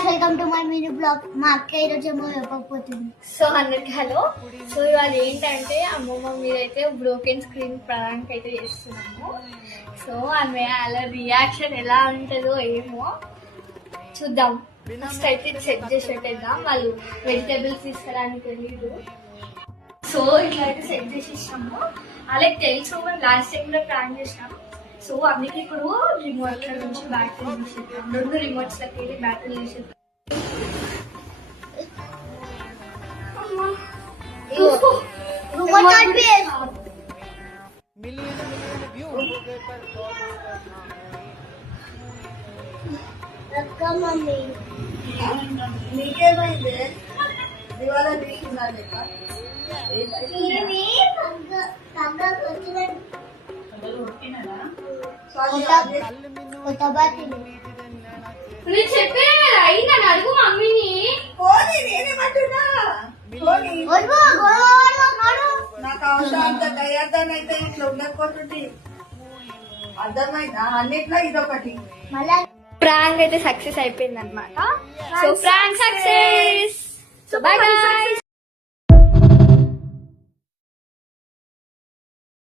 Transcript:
Guys welcome to my mini blog. మా అక్క ఈరోజు ఏమో చెప్పకపోతుంది. సో అందరికి హలో. సో ఇవాళ ఏంటంటే అమ్మమ్మ మీదైతే బ్రోకెన్ స్క్రీన్ ప్రాంక్ అయితే చేస్తున్నాము. సో ఆమె అలా రియాక్షన్ ఎలా ఉంటుందో ఏమో చూద్దాం. ఫస్ట్ అయితే సెట్ చేసేటేద్దాం. వాళ్ళు వెజిటేబుల్స్ తీసుకురానికి వెళ్ళిరు. సో ఇట్లా అయితే సెట్ చేసేసాము. అలాగే తెలుసు మనం లాస్ట్ టైం కూడా ప్లాన్ చేసినాం. సో అందుకే ఇప్పుడు రిమోట్ నుంచి బ్యాటరీ తీసేద్దాం. 2 రిమోట్స్ లకి వెళ్ళి బ్యాటరీ తీసేద్దాం. నీకేమైంది ఇవాళ తీసుకున్నా కొత్త బాటి నేను చెప్పే అయింది అని అడుగు మమ్మీని. పోనీ నేనేమంటున్నా పోనీ నాకు అవసరం అంత దయార్థం అయితే ఇట్లా ఉండకపోతుంది. అర్థమైందా? అన్నిట్లో ఇదొకటి. మళ్ళా ప్రాంక్ అయితే సక్సెస్ అయిపోయింది అనమాట. So prank success. So by by.